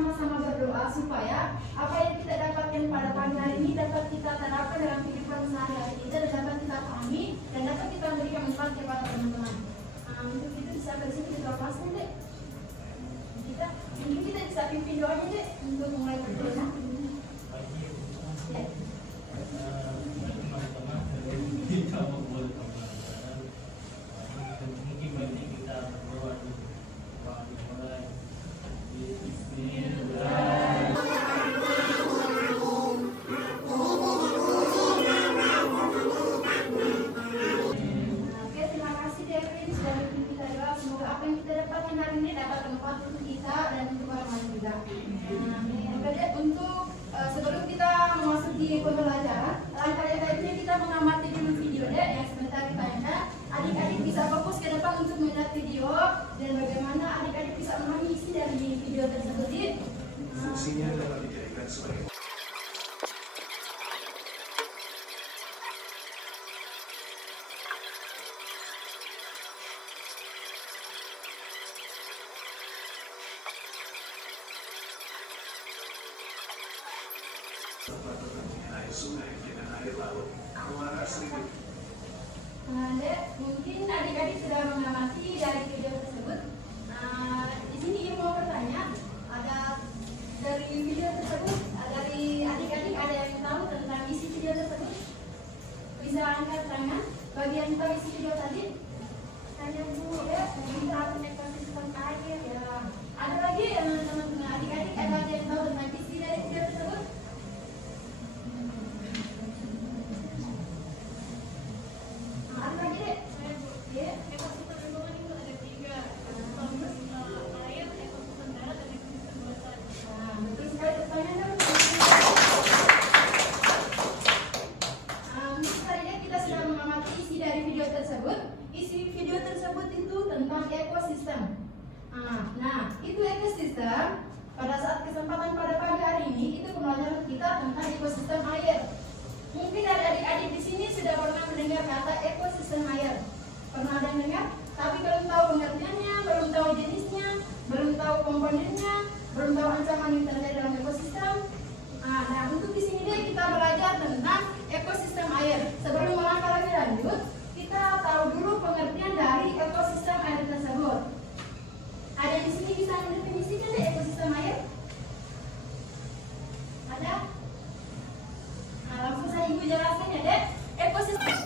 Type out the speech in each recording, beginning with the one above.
sama-sama berdoa supaya apa yang kita dapatkan pada pagi hari ini dapat kita terapkan dalam kehidupan sehari-hari kita dan dapat kita pahami dan dapat kita berikan manfaat kepada teman-teman. Untuk itu bisa bersih kita kelasnya deh. Mungkin kita bisa pimpin doanya deh untuk mulai berdoa. Ya. Sebelum kita memasuki pembelajaran, langkah yang baiknya kita mengamati dulu video yang sebentar ditanya. Adik-adik bisa fokus ke depan untuk melihat video dan bagaimana adik-adik bisa memahami isi dari video tersebut. Fungsinya dapat dijadikan sebagai air sungai dengan air laut muara seribu. Mungkin adik-adik sudah mengamati dari video tersebut. Di sini Ibu mau bertanya, ada dari video tersebut, dari adik-adik ada yang tahu tentang isi video tersebut? Bisa angkat tangan. Bagian tahu isi video tadi? Tanya Bu, tentang ekosistem air ya. Ada lagi yang teman-teman adik-adik ada yang tahu tentang isi dari video tersebut? Isi video tersebut itu tentang ekosistem. Nah, itu ekosistem. Pada saat kesempatan pada pagi hari ini, itu pembelajaran kita tentang ekosistem air. Mungkin adik-adik di sini sudah pernah mendengar kata ekosistem air. Pernah ada yang dengar? Tapi belum tahu pengertiannya, belum tahu jenisnya, belum tahu komponennya, belum tahu ancaman yang terjadi dalam ekosistem. Nah, untuk di sini deh kita belajar tentang ekosistem air. Sebelum melangkah lebih lanjut, kita tahu dulu pengertian dari ekosistem air tersebut. Ada di sini bisa mendefinisikan deh ekosistem air? Ada? Langsung saya Ibu jelaskan ya deh. Ekosistem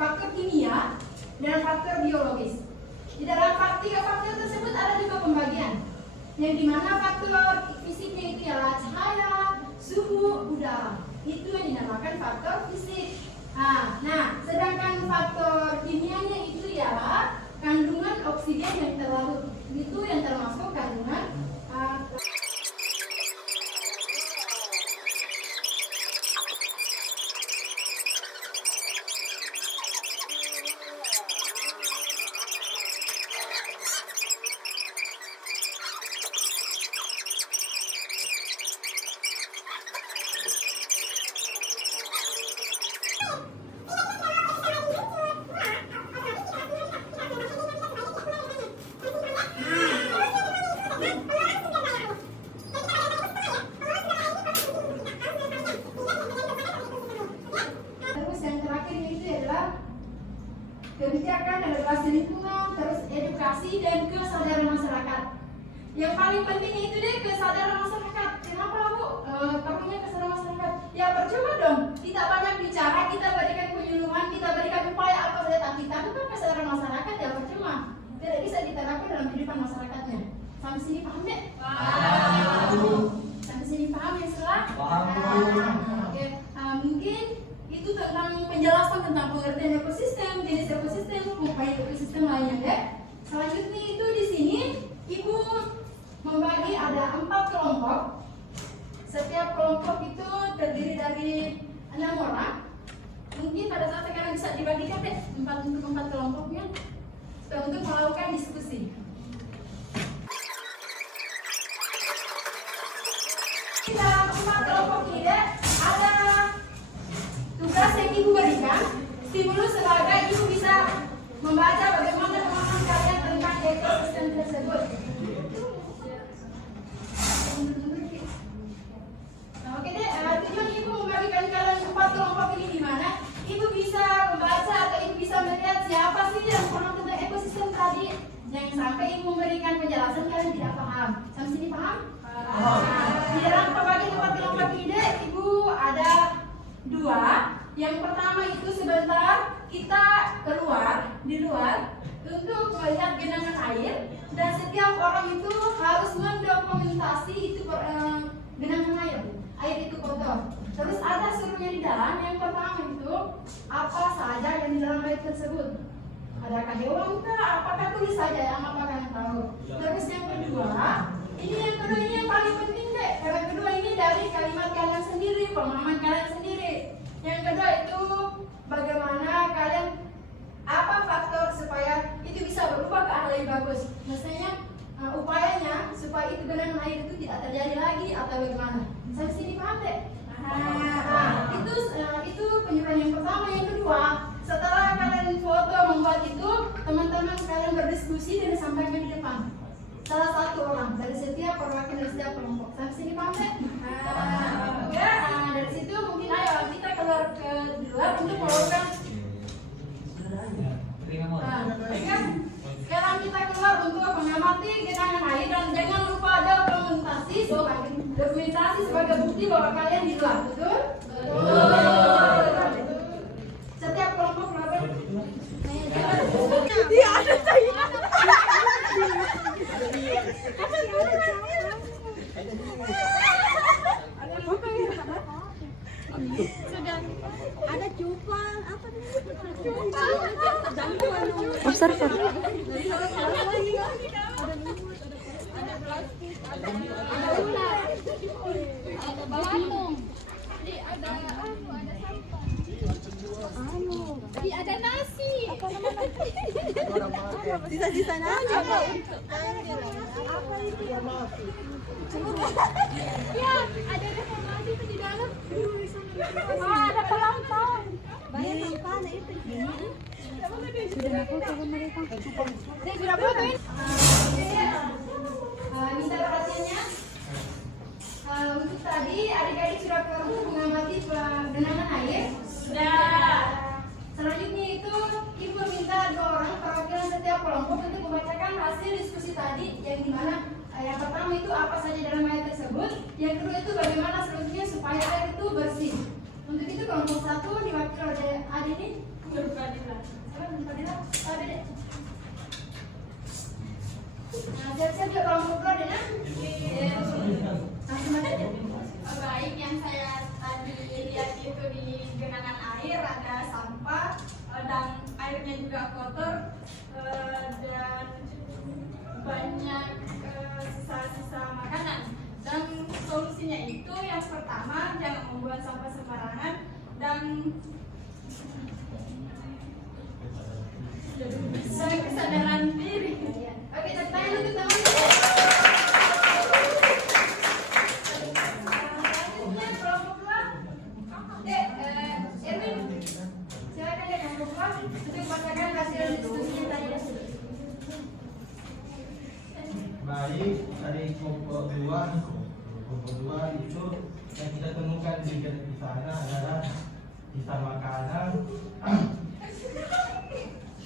faktor kimia, dan faktor biologis. Di dalam tiga faktor tersebut ada juga pembagian, yang dimana faktor fisiknya itu ialah cahaya, suhu, udara. Itu yang dinamakan faktor fisik. Nah, sedangkan faktor kimianya itu ialah kandungan oksigen yang terlarut. Itu yang termasuk kandungan kebijakan dan regulasi lingkungan, terus edukasi dan kesadaran masyarakat. Yang paling penting itu deh kesadaran masyarakat. Kenapa Bu? Perlunya kesadaran masyarakat. Ya percuma dong. Kita banyak bicara, kita berikan penyuluhan, kita berikan upaya apa saja, tapi kita bukan kesadaran masyarakat ya percuma. Tidak bisa diterapkan dalam kehidupan masyarakatnya. Sampai sini paham deh? Sampai sini paham ya setelah? Oke. Mungkin itu tentang penjelasan tentang pengertian ekosistem, jenis ekosistem, upaya ekosistem lainnya deh. Selanjutnya itu di sini Ibu membagi ada 4 kelompok. Setiap kelompok itu terdiri dari 6 orang. Mungkin pada saat sekarang bisa dibagikan deh 4 kelompoknya untuk melakukan diskusi. Di dalam 4 kelompok ini deh ada tugas yang Ibu berikan. Stimulus sebagai Ibu bisa membaca bagaimana pemahaman kalian tentang ekosistem tersebut. Oke deh, tujuan Ibu membagikan kalian 4 kelompok ini di mana Ibu bisa membaca atau Ibu bisa melihat siapa sih yang paham tentang ekosistem tadi. Jangan sampai Ibu memberikan penjelasan kalian tidak paham. Sampai sini paham? Di dalam pembagian 4 kelompok ini deh, Ibu ada 2. Yang pertama itu sebentar kita keluar di luar untuk melihat genangan air, dan setiap orang itu harus mendokumentasi itu genangan air itu kotor. Terus ada suruhnya di dalam. Yang pertama itu apa saja yang di dalam air tersebut. Adakah hewan kah? Apakah tulis saja yang apa kalian tahu. Terus yang kedua ini yang paling penting deh. Karena kedua ini dari kalimat kalian sendiri, pemahaman kalian sendiri. Yang kedua itu bagaimana kalian, apa faktor supaya itu bisa berubah ke arah lebih bagus. Maksudnya upayanya supaya itu genangan air itu tidak terjadi lagi atau bagaimana. Sampai sini paham deh? Itu penyuluhan yang pertama. Yang kedua, setelah kalian foto membuat itu, teman-teman sekalian berdiskusi dan sampaikan di depan. Salah satu orang dari setiap perwakilan dari setiap kelompok. Sampai sini paham deh? Dari situ mungkin ayo kita keluar ke luar untuk melakukan. Sekarang kita keluar untuk mengamati genangan air, dan jangan lupa ada dokumentasi sebagai bukti bahwa kalian di luar, betul? Setiap kelompok melakukan. Dia ada saya. Sedang ada cupang apa nih? Cupang. Observer. Ada plastik, ada ular, ada belatung. Ada sampah. Tadi ada nasi. Sisa-sisanya apa? Apa itu? Ya, ada reformasi itu di dalam. Ada pelampau. Banyak mana itu? Sudah aku sama mereka. Sudah fotoin. Minta perhatiannya. Untuk tadi adik-adik sudah keluar mengamati genangan air. Sudah. Selanjutnya itu Ibu minta 2 orang perwakilan setiap kelompok untuk membacakan hasil diskusi tadi, yang dimana yang pertama itu apa saja dalam air tersebut, yang kedua itu bagaimana solusinya supaya air itu bersih. Untuk itu kelompok 1 diwakili oleh Adi ini. Siap-siap ya kelompok 2 deh. Langsung aja. Baik, yang saya tadi lihat itu di genangan air ada sampah dan airnya juga kotor, dan banyak sisa-sisa makanan. Dan solusinya itu yang pertama, jangan membuang sampah sembarangan dan kesadaran diri. Oke, tepuk tangan untuk teman. Selanjutnya kelompok 2. Erwin, silakan ya kelompok 2 untuk bacakan hasil diskusinya tadi. Baik, dari kelompok 2 itu yang kita temukan di sana adalah sisa makanan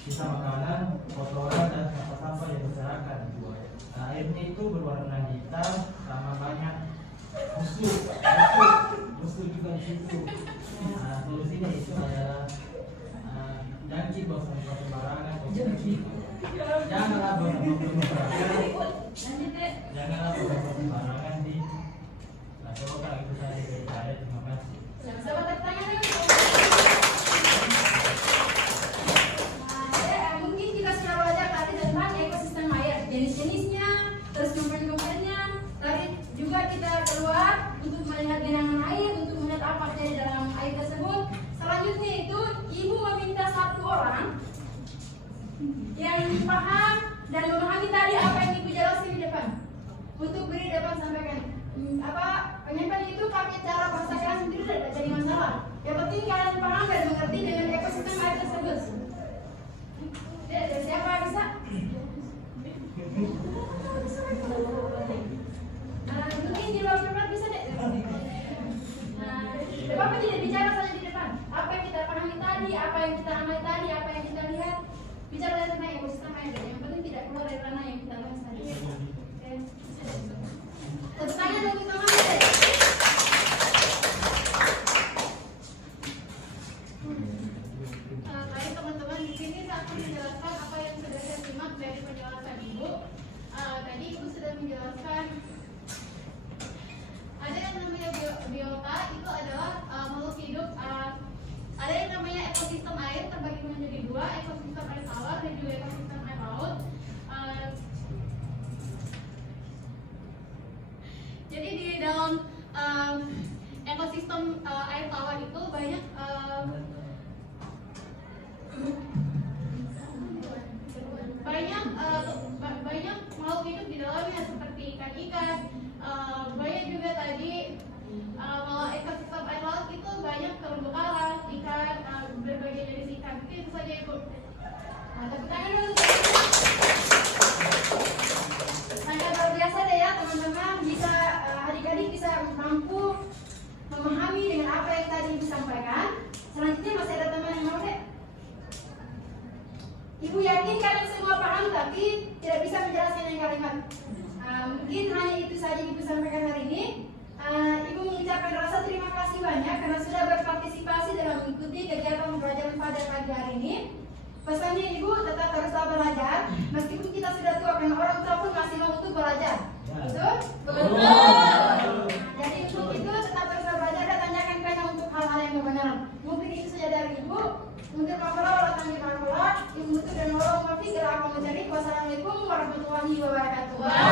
sisa makanan, kotoran dan sampah-sampah yang berserakan. Nah, airnya itu berwarna hitam sama banyak busuk juga di situ. Nah, solusinya itu adalah janji buang sampah sembarangan, janganlah buang sembarangan di. Nah, coba kalau itu saja dari saya, terima kasih. Selamat bertanya dulu. Mungkin kita sudah belajar tadi tentang ekosistem air, jenis-jenisnya, terus komponen-komponennya. Tadi juga kita keluar untuk melihat genangan air, untuk melihat apa yang di dalam air tersebut. Selanjutnya itu ibu meminta satu orang yang paham dan memahami tadi apa yang ibu jelaskan di depan. Untuk beri depan sampaikan. Penyampaian itu pakai cara bahasa keras sendiri tidak jadi masalah. Yang penting kalian paham dan mengerti dengan ekosistem air tersebut. Siapa bisa? Mungkin di luar tempat bisa deh. Bapak tidak bicara saja di depan. Apa yang kita pahami tadi, apa yang kita amati tadi, apa yang kita lihat, bicara tentang ekosistem air. Yang penting tidak keluar dari ranah yang kita bahas tadi. Tepuk tangan dulu kita mulai. Baik teman-teman, di sini saya akan menjelaskan apa yang sudah saya simak dari penjelasan Ibu. Tadi Ibu sudah menjelaskan ada yang namanya biota, itu adalah makhluk hidup. Ada yang namanya ekosistem air terbagi menjadi dua, ekosistem air tawar dan juga ekosistem air laut. Jadi di dalam ekosistem air tawar itu banyak banyak makhluk hidup di dalamnya seperti ikan-ikan. Banyak juga tadi kalau ekosistem air laut itu banyak terumbu karang, ikan, berbagai jenis ikan. Itu saja Ibu. Tepuk tangan dulu. Sangat luar biasa deh ya teman-teman, bisa adik-adik bisa mampu memahami dengan apa yang tadi disampaikan. Selanjutnya masih ada teman yang mau deh. Ibu yakin kalian semua paham tapi tidak bisa menjelaskan yang kalimat. Mungkin hanya itu saja Ibu sampaikan hari ini. Ibu mengucapkan rasa terima kasih banyak karena sudah berpartisipasi dalam mengikuti kegiatan pembelajaran pada pagi hari ini. Pesannya Ibu tetap teruslah belajar, meskipun kita sudah tua karena orang tua pun masih mau untuk belajar. Betul? Betul. Jadi untuk itu tetap teruslah belajar dan tanyakan banyak untuk hal-hal yang kebenaran. Mungkin itu saja dari Ibu. Untuk Wassalamualaikum warahmatullahi wabarakatuh. Wassalamualaikum warahmatullahi wabarakatuh.